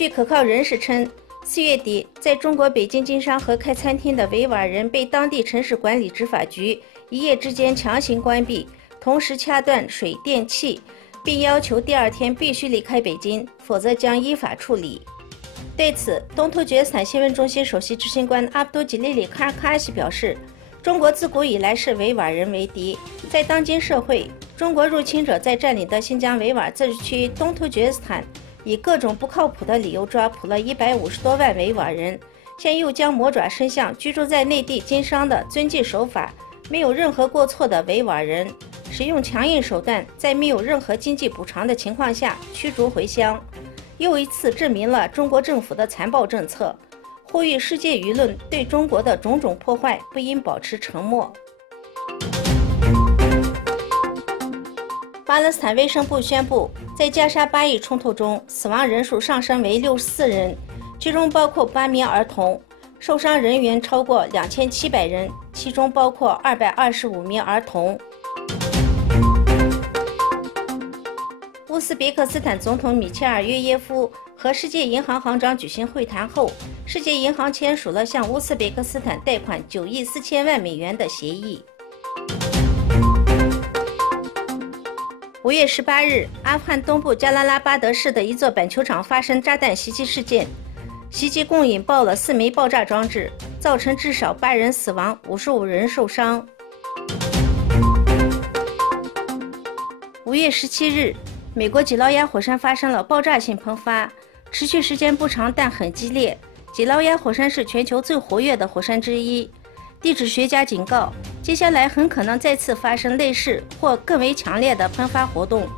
据可靠人士称，4月底，在中国北京经商和开餐厅的维吾尔人被当地城市管理执法局一夜之间强行关闭，同时掐断水电气，并要求第2天必须离开北京，否则将依法处理。对此，东突厥斯坦新闻中心首席执行官阿卜杜吉利里卡尔卡西表示，中国自古以来视维吾尔人为敌，在当今社会，中国入侵者在占领的新疆维吾尔自治区东突厥斯坦以各种不靠谱的理由抓捕了150多万维吾尔人，现又将魔爪伸向居住在内地经商的遵纪守法、没有任何过错的维吾尔人，使用强硬手段，在没有任何经济补偿的情况下驱逐回乡，又一次证明了中国政府的残暴政策，呼吁世界舆论对中国的种种破坏不应保持沉默。巴勒斯坦卫生部宣布，在加沙巴以冲突中，死亡人数上升为64人，其中包括8名儿童，受伤人员超过2700人，其中包括225名儿童。乌兹别克斯坦总统米切尔约耶夫和世界银行行长举行会谈后，世界银行签署了向乌兹别克斯坦贷款9亿4千万美元的协议。5月18日，阿富汗东部加拉拉巴德市的一座板球场发生炸弹袭击事件，袭击共引爆了4枚爆炸装置，造成至少8人死亡，55人受伤。5月17日，美国吉劳亚火山发生了爆炸性喷发，持续时间不长但很激烈。吉劳亚火山是全球最活跃的火山之一，地质学家警告，接下来很可能再次发生类似或更为强烈的喷发活动。